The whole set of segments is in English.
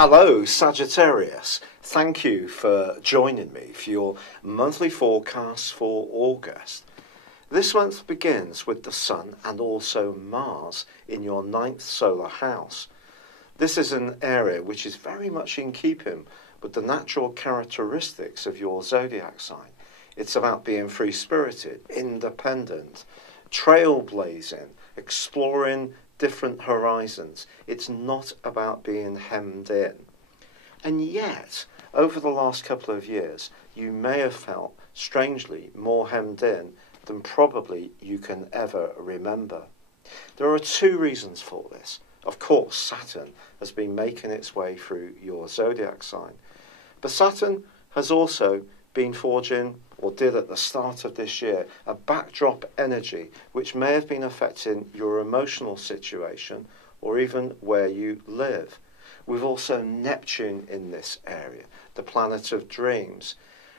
Hello, Sagittarius. Thank you for joining me for your monthly forecast for August. This month begins with the Sun and also Mars in your 9th solar house. This is an area which is very much in keeping with the natural characteristics of your zodiac sign. It's about being free-spirited, independent, trailblazing, exploring different horizons. It's not about being hemmed in. And yet, over the last couple of years, you may have felt strangely more hemmed in than probably you can ever remember. There are two reasons for this. Of course, Saturn has been making its way through your zodiac sign. But Saturn has also been forging, or did at the start of this year, a backdrop energy which may have been affecting your emotional situation or even where you live. We've also Neptune in this area, the planet of dreams.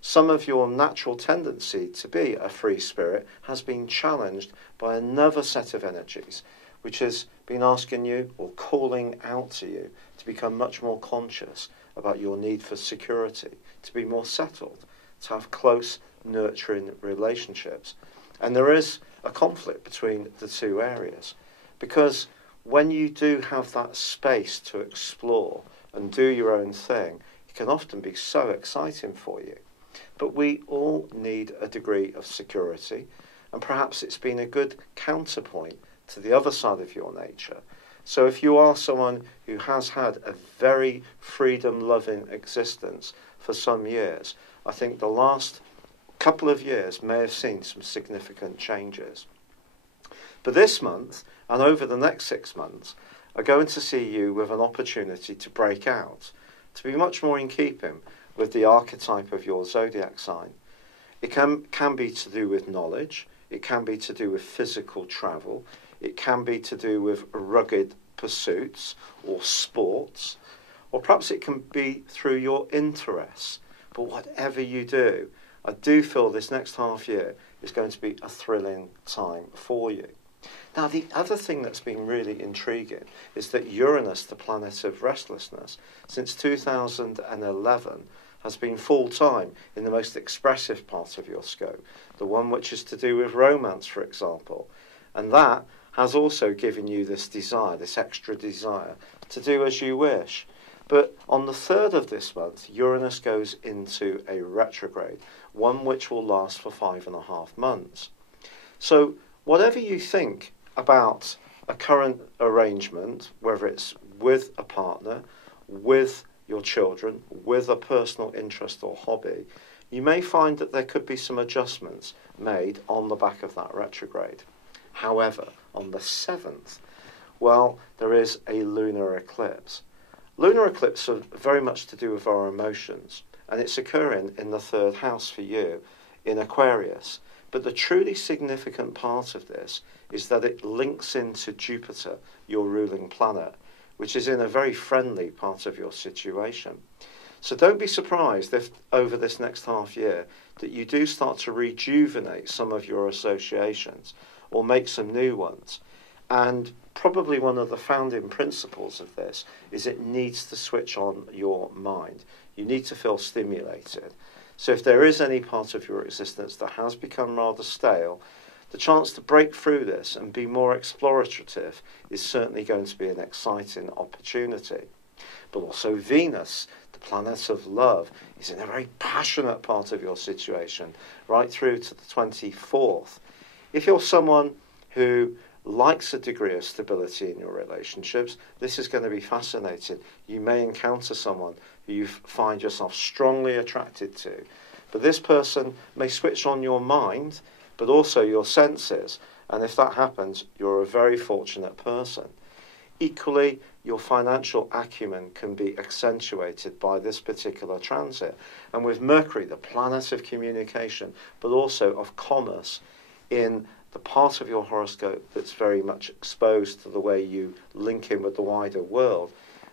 Some of your natural tendency to be a free spirit has been challenged by another set of energies, which has been asking you or calling out to you to become much more conscious about your need for security, to be more settled, to have close, nurturing relationships. And there is a conflict between the two areas, because when you do have that space to explore and do your own thing, it can often be so exciting for you. But we all need a degree of security, and perhaps it's been a good counterpoint to the other side of your nature. So if you are someone who has had a very freedom-loving existence for some years, I think the last couple of years may have seen some significant changes. But this month, and over the next 6 months, are going to see you with an opportunity to break out, to be much more in keeping with the archetype of your zodiac sign. It can be to do with knowledge, it can be to do with physical travel, it can be to do with rugged pursuits or sports, or perhaps it can be through your interests. But whatever you do, I do feel this next half year is going to be a thrilling time for you. Now, the other thing that's been really intriguing is that Uranus, the planet of restlessness, since 2011 has been full-time in the most expressive part of your scope, the one which is to do with romance, for example. And that has also given you this desire, this extra desire, to do as you wish. But on the 3rd of this month, Uranus goes into a retrograde, one which will last for 5.5 months. So whatever you think about a current arrangement, whether it's with a partner, with your children, with a personal interest or hobby, you may find that there could be some adjustments made on the back of that retrograde. However, on the 7th, well, there is a lunar eclipse. Lunar eclipses are very much to do with our emotions, and it's occurring in the 3rd house for you in Aquarius. But the truly significant part of this is that it links into Jupiter, your ruling planet, which is in a very friendly part of your situation. So don't be surprised if over this next half year that you do start to rejuvenate some of your associations or make some new ones. And probably one of the founding principles of this is it needs to switch on your mind. You need to feel stimulated. So if there is any part of your existence that has become rather stale, the chance to break through this and be more explorative is certainly going to be an exciting opportunity. But also Venus, the planet of love, is in a very passionate part of your situation, right through to the 24th. If you're someone who likes a degree of stability in your relationships, this is going to be fascinating. You may encounter someone who you find yourself strongly attracted to, but this person may switch on your mind, but also your senses, and if that happens, you're a very fortunate person. Equally, your financial acumen can be accentuated by this particular transit, and with Mercury, the planet of communication, but also of commerce, in the part of your horoscope that's very much exposed to the way you link in with the wider world,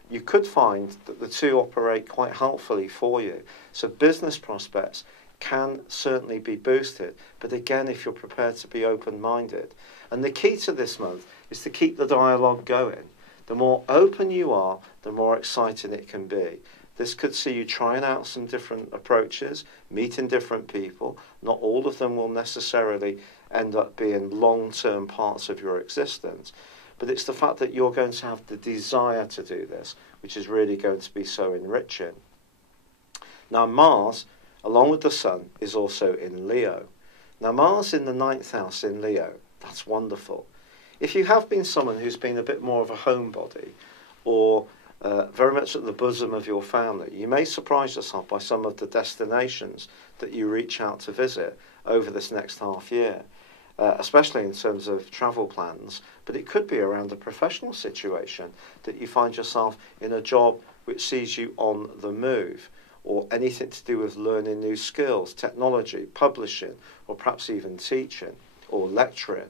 you could find that the two operate quite helpfully for you. So business prospects can certainly be boosted, but again, if you're prepared to be open-minded. And the key to this month is to keep the dialogue going. The more open you are, the more exciting it can be. This could see you trying out some different approaches, meeting different people. Not all of them will necessarily end up being long-term parts of your existence. But it's the fact that you're going to have the desire to do this, which is really going to be so enriching. Now, Mars, along with the Sun, is also in Leo. Now, Mars in the 9th house in Leo, that's wonderful. If you have been someone who's been a bit more of a homebody, or very much at the bosom of your family, you may surprise yourself by some of the destinations that you reach out to visit over this next half year, especially in terms of travel plans. But it could be around a professional situation that you find yourself in a job which sees you on the move, or anything to do with learning new skills, technology, publishing, or perhaps even teaching or lecturing.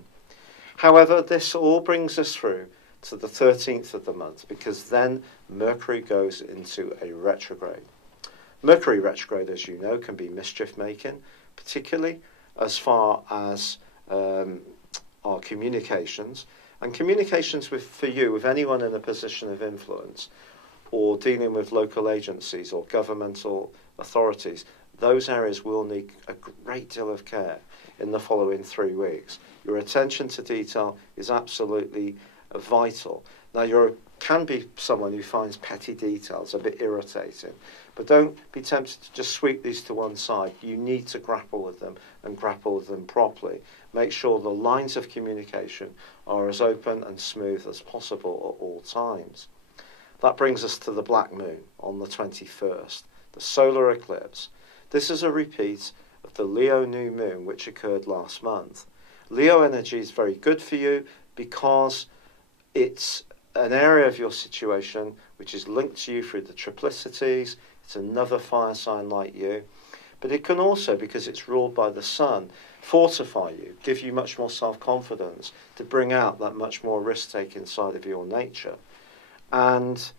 However, this all brings us through to the 13th of the month, because then Mercury goes into a retrograde. Mercury retrograde, as you know, can be mischief-making, particularly as far as our communications. And communications for you, with anyone in a position of influence, or dealing with local agencies or governmental authorities, those areas will need a great deal of care in the following 3 weeks. Your attention to detail is absolutely vital. Now, you can be someone who finds petty details a bit irritating, but don't be tempted to just sweep these to one side. You need to grapple with them, and grapple with them properly. Make sure the lines of communication are as open and smooth as possible at all times. That brings us to the Black Moon on the 21st, the solar eclipse. This is a repeat of the Leo new moon which occurred last month. Leo energy is very good for you because it's an area of your situation which is linked to you through the triplicities. It's another fire sign like you. But it can also, because it's ruled by the Sun, fortify you, give you much more self-confidence to bring out that much more risk-taking side of your nature. And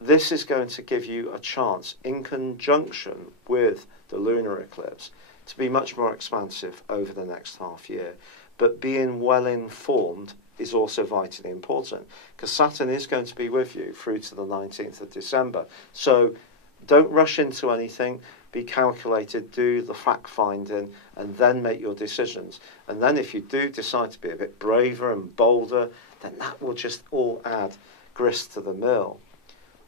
this is going to give you a chance, in conjunction with the lunar eclipse, to be much more expansive over the next half year. But being well informed is also vitally important, because Saturn is going to be with you through to the 19th of December. So don't rush into anything. Be calculated, do the fact-finding, and then make your decisions. And then if you do decide to be a bit braver and bolder, then that will just all add grist to the mill.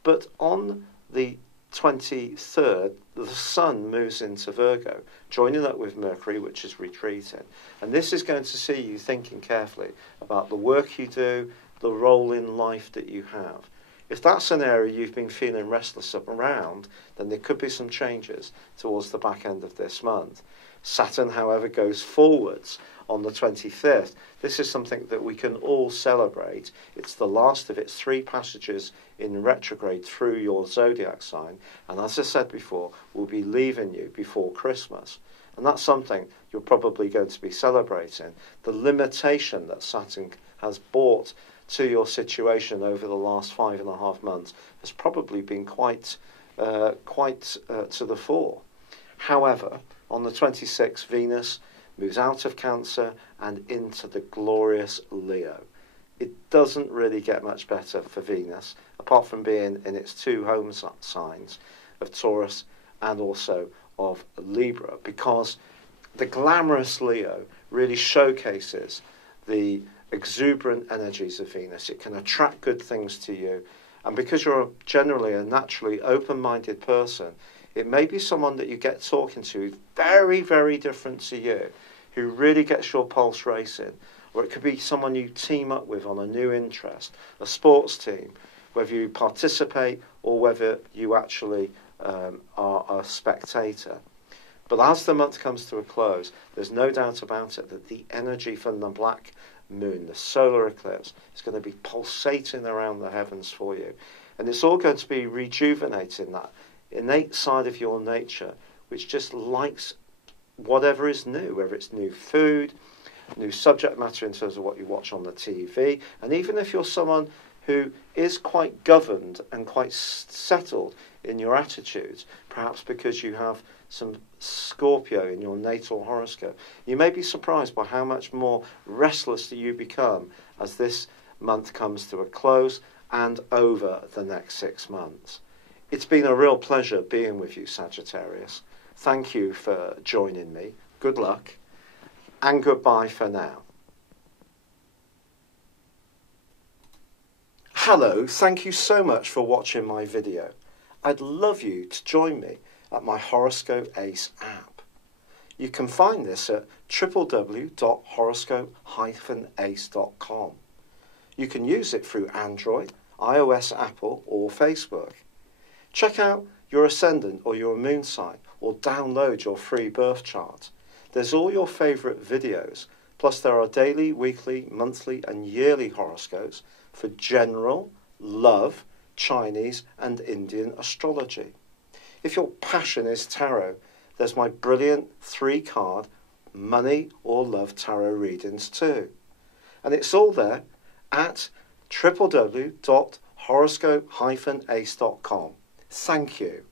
But on the 23rd, the Sun moves into Virgo, joining up with Mercury, which is retreating. And this is going to see you thinking carefully about the work you do, the role in life that you have. If that's an area you've been feeling restless around, then there could be some changes towards the back end of this month. Saturn, however, goes forwards on the 25th. This is something that we can all celebrate. It's the last of its 3 passages in retrograde through your zodiac sign. And as I said before, will be leaving you before Christmas. And that's something you're probably going to be celebrating. The limitation that Saturn has brought to your situation over the last 5.5 months has probably been quite to the fore. However, on the 26th, Venus moves out of Cancer and into the glorious Leo. It doesn't really get much better for Venus, apart from being in its 2 home signs of Taurus and also of Libra, because the glamorous Leo really showcases the exuberant energies of Venus. It can attract good things to you, and because you're generally a naturally open-minded person, it may be someone that you get talking to very, very different to you, who really gets your pulse racing. Or it could be someone you team up with on a new interest, a sports team, whether you participate or whether you actually are a spectator. But as the month comes to a close, there's no doubt about it that the energy from the Black Moon, the solar eclipse, is going to be pulsating around the heavens for you. And it's all going to be rejuvenating that innate side of your nature, which just likes whatever is new, whether it's new food, new subject matter in terms of what you watch on the TV. And even if you're someone who is quite governed and quite settled in your attitudes, perhaps because you have some Scorpio in your natal horoscope, you may be surprised by how much more restless that you become as this month comes to a close and over the next 6 months. It's been a real pleasure being with you, Sagittarius. Thank you for joining me. Good luck, and goodbye for now. Hello, thank you so much for watching my video. I'd love you to join me at my Horoscope Ace app. You can find this at www.horoscope-ace.com. You can use it through Android, iOS, Apple or Facebook. Check out your ascendant or your moon sign or download your free birth chart. There's all your favourite videos, plus there are daily, weekly, monthly and yearly horoscopes for general, love, Chinese and Indian astrology. If your passion is tarot, there's my brilliant 3-card money or love tarot readings too. And it's all there at www.horoscope-ace.com. Thank you.